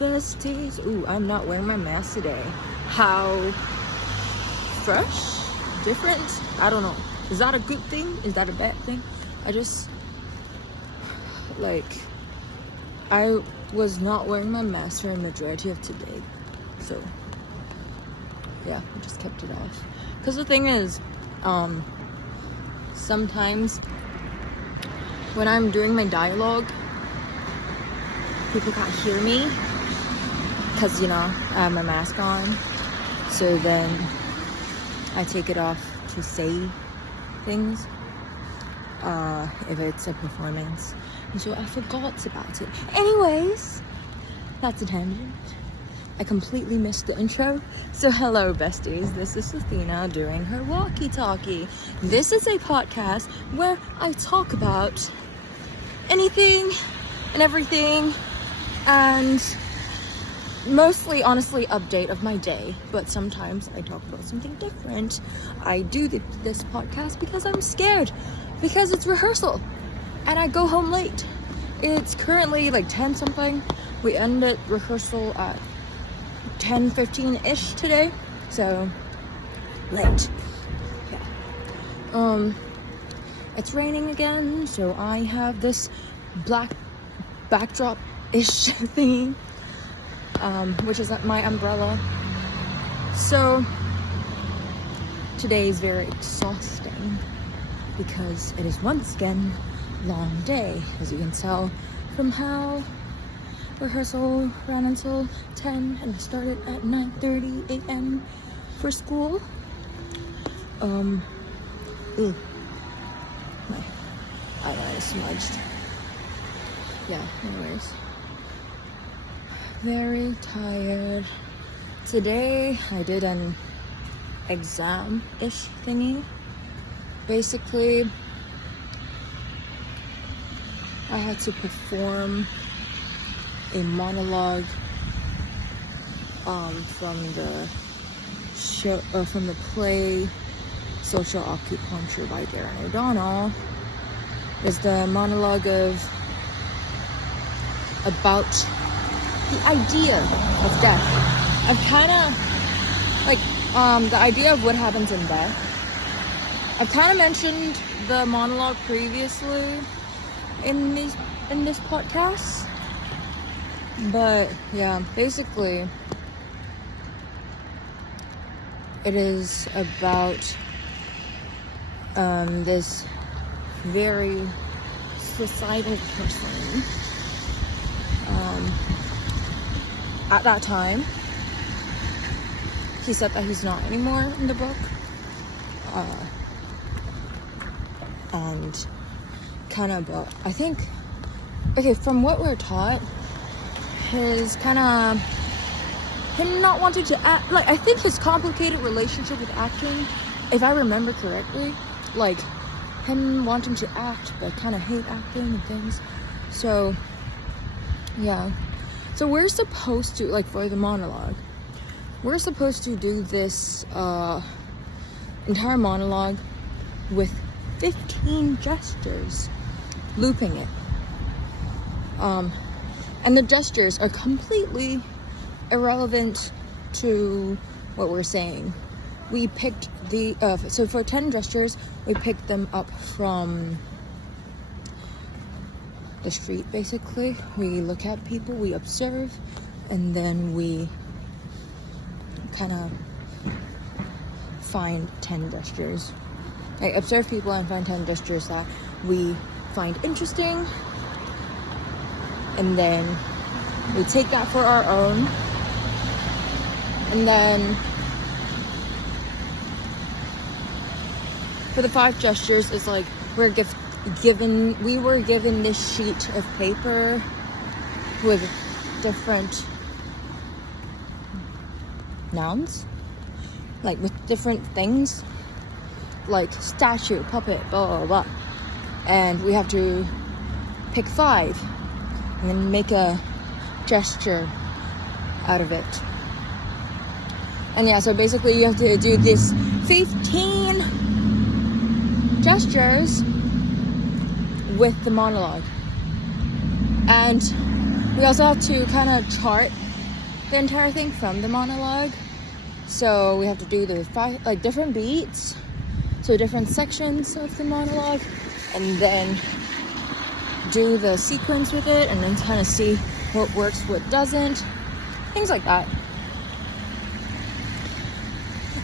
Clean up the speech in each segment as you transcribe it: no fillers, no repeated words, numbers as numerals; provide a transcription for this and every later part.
besties. Ooh, I'm not wearing my mask today. How fresh? Different? I don't know. Is that a good thing? Is that a bad thing? I was not wearing my mask for a majority of today. So, yeah, I just kept it off. Because the thing is, sometimes when I'm doing my dialogue, people can't hear me because, I have my mask on. So then I take it off to say things if it's a performance. And so I forgot about it. Anyways, that's a tangent. I completely missed the intro. So hello besties, this is Athena doing her walkie talkie. This is a podcast where I talk about anything and everything and mostly honestly update of my day, but sometimes I talk about something different. I do this podcast because I'm scared, because it's rehearsal and I go home late. It's currently like 10 something. We ended rehearsal at 10:15-ish today, so late. Yeah. It's raining again, so I have this black backdrop-ish thingy, which is my umbrella. So today is very exhausting because it is once again a long day, as you can tell from how rehearsal ran until 10 and started at 9:30 a.m. for school. My eyeliner is smudged. Yeah, anyways. Very tired. Today I did an exam-ish thingy. Basically, I had to perform a monologue from the play Social Acupuncture by Darren O'Donnell. It's the monologue about the idea of death. I've kind of the idea of what happens in death. I've kind of mentioned the monologue previously in this podcast. But yeah, basically it is about this very suicidal person. At that time, he said that he's not anymore in the book. And kind of about, I think, okay, from what we're taught, his kind of him not wanting to act, I think his complicated relationship with acting, if I remember correctly, him wanting to act but kind of hate acting and things. So yeah, so we're supposed to, for the monologue, we're supposed to do this entire monologue with 15 gestures, looping it. And the gestures are completely irrelevant to what we're saying. We picked so for 10 gestures, we picked them up from the street, basically. We look at people, we observe, and then we kind of find 10 gestures. Observe people and find 10 gestures that we find interesting, and then we take that for our own, and then for the 5 gestures, it's we were given this sheet of paper with different nouns, with different things, statue, puppet, blah blah blah, and we have to pick 5 and then make a gesture out of it. And yeah, so basically you have to do this 15 gestures with the monologue. And we also have to kind of chart the entire thing from the monologue. So we have to do the different beats, so different sections of the monologue, and then do the sequence with it, and then kind of see what works, what doesn't, things like that.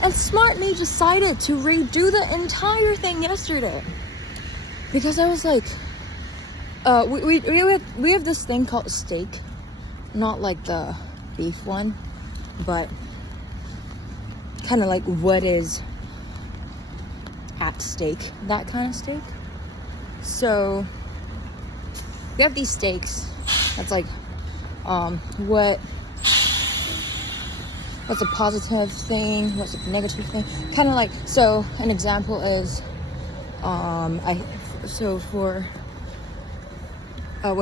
And smart me decided to redo the entire thing yesterday, because I was like, we have this thing called steak, not like the beef one, but kind of like what is at stake, that kind of steak. So we have these steaks. That's like what's a positive thing, what's a negative thing, kind of like. So an example is when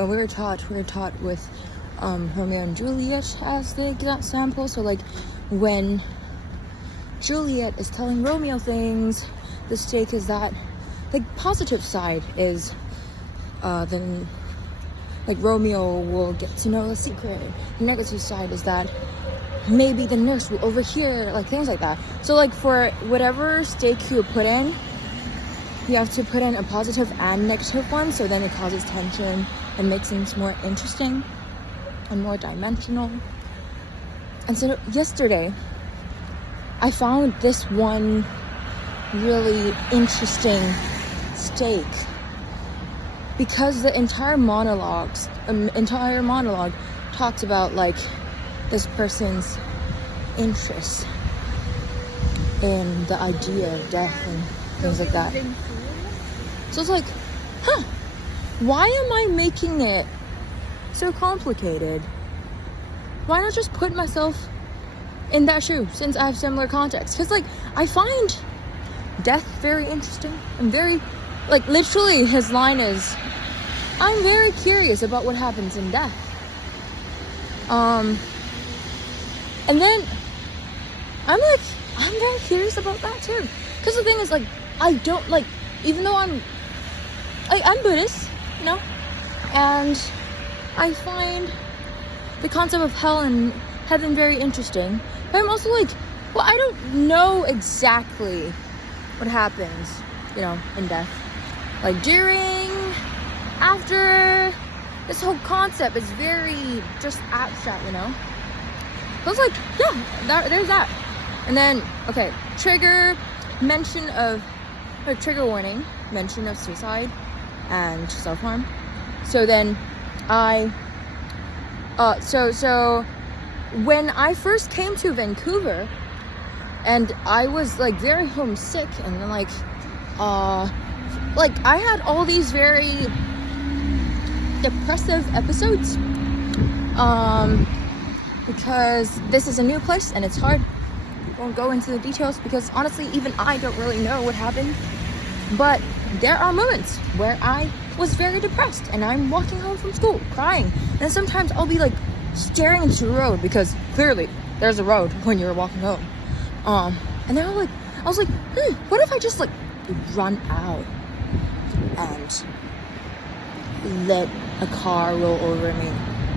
we were taught with Romeo and Juliet as the example. So like when Juliet is telling Romeo things, the stake is that the positive side is then like Romeo will get to know the secret. The negative side is that maybe the nurse will overhear, like things like that. So like for whatever stake you put in, you have to put in a positive and negative one, so then it causes tension and makes things more interesting and more dimensional. And so yesterday I found this one really interesting stake, because the entire monologue talks about like this person's interest in the idea of death and things like that. So it's like, why am I making it so complicated? Why not just put myself in that shoe, since I have similar context? Because like I find death very interesting and very, like, literally his line is, I'm very curious about what happens in death. And then I'm very curious about that too. Because the thing is, like, I don't, like, even though I'm Buddhist, you know, and I find the concept of hell and heaven very interesting, but I'm also like, well, I don't know exactly what happens, you know, in death. Like during, after, this whole concept is very just abstract, you know. So I was like, yeah, there's that. And then, okay, trigger warning, mention of suicide and self-harm. So then so when I first came to Vancouver, and I was like very homesick, and then like I had all these very depressive episodes, because this is a new place and it's hard. Won't go into the details because honestly even I don't really know what happened, but there are moments where I was very depressed and I'm walking home from school crying, and sometimes I'll be like staring into the road, because clearly there's a road when you're walking home, and then I was like, what if I just like run out and let a car roll over me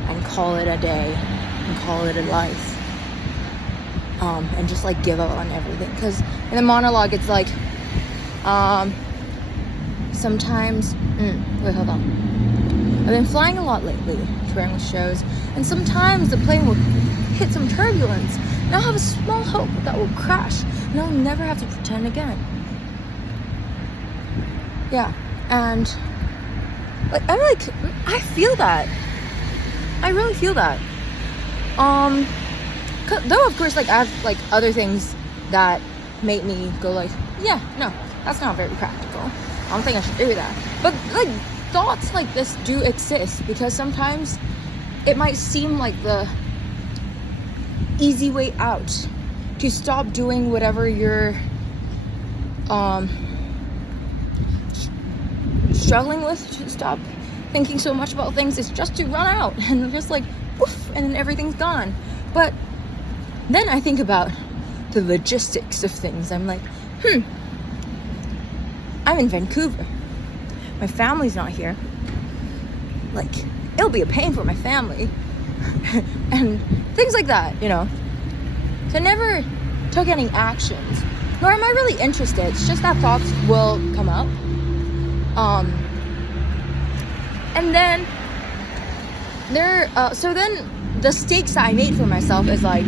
and call it a day and call it a life, and just like give up on everything. Because in the monologue it's like sometimes wait, hold on, I've been flying a lot lately, touring with shows, and sometimes the plane will hit some turbulence and I'll have a small hope that will crash and I'll never have to pretend again. Yeah, and like I feel that. I really feel that. Though of course, like I have like other things that make me go like, yeah, no, that's not very practical. I don't think I should do that. But like thoughts like this do exist, because sometimes it might seem like the easy way out to stop doing whatever you're struggling with, to stop thinking so much about things, is just to run out and just like poof, and then everything's gone. But then I think about the logistics of things. I'm like, I'm in Vancouver, my family's not here, like it'll be a pain for my family and things like that, you know. So I never took any actions, nor am I really interested. It's just that thoughts will come up. And then so then the stakes that I made for myself is like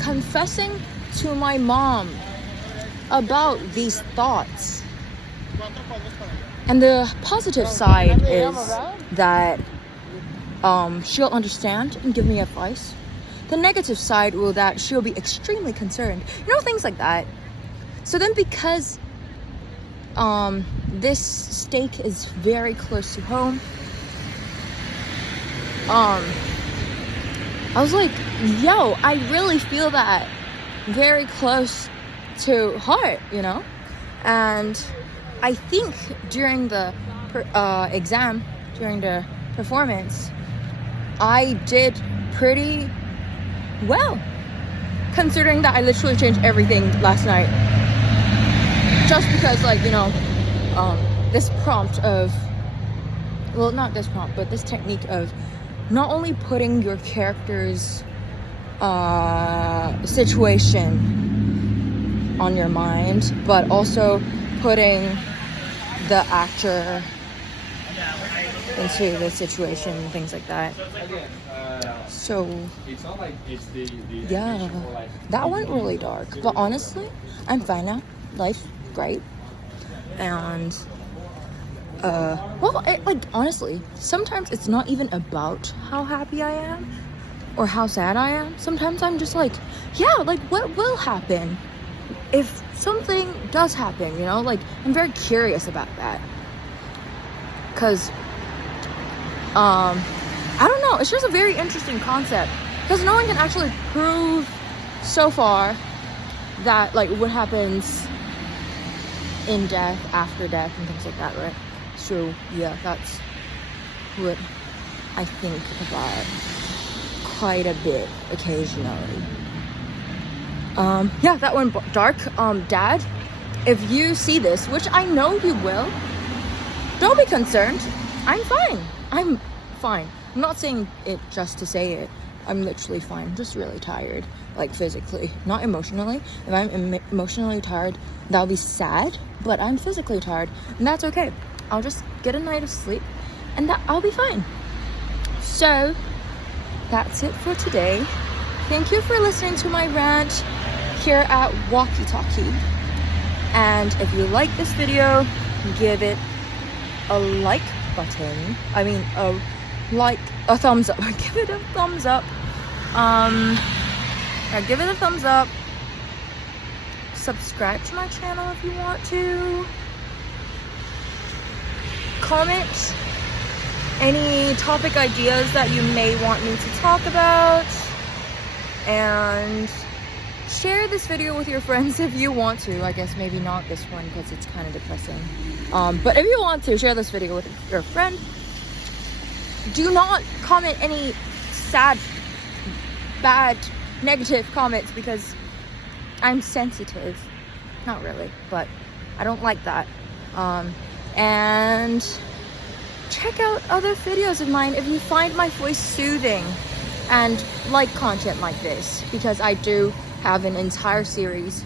confessing to my mom about these thoughts. And the positive side is that she'll understand and give me advice. The negative side will that she'll be extremely concerned, you know, things like that. So then, because this stake is very close to home, I was like, yo, I really feel that very close to heart, you know. And I think during the exam, during the performance, I did pretty well, considering that I literally changed everything last night. Just because, like, you know, this prompt of, well, not this prompt, but this technique of not only putting your character's situation on your mind, but also putting the actor into the situation and things like that. So yeah, that went really dark, but honestly, I'm fine now. Life great. And well, like, honestly, sometimes it's not even about how happy I am or how sad I am. Sometimes I'm just like, yeah, like, what will happen if something does happen, you know? Like, I'm very curious about that, because I don't know, it's just a very interesting concept, because no one can actually prove so far that, like, what happens in death, after death, and things like that, right? So yeah, that's what I think about quite a bit occasionally. Yeah, that went dark. Dad, if you see this, which I know you will, don't be concerned. I'm fine. I'm fine. I'm not saying it just to say it. I'm literally fine. I'm just really tired, like, physically, not emotionally. If I'm emotionally tired, that'll be sad, but I'm physically tired, and that's okay. I'll just get a night of sleep, and I'll be fine. So that's it for today. Thank you for listening to my rant here at Walkie Talkie. And if you like this video, give it a like button. I mean, a thumbs up. Give it a thumbs up. Give it a thumbs up. Subscribe to my channel if you want to. Comment any topic ideas that you may want me to talk about, and share this video with your friends if you want to. I guess maybe not this one because it's kind of depressing, but if you want to, share this video with your friend. Do not comment any sad, bad, negative comments, because I'm sensitive. Not really, but I don't like that. And check out other videos of mine if you find my voice soothing and like content like this, because I do have an entire series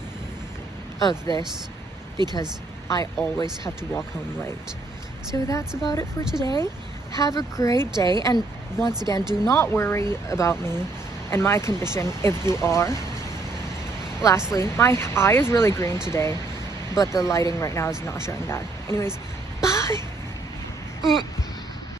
of this, because I always have to walk home late. So that's about it for today. Have a great day, and once again, do not worry about me and my condition if you are. Lastly, my eye is really green today, but the lighting right now is not showing that. Anyways, bye.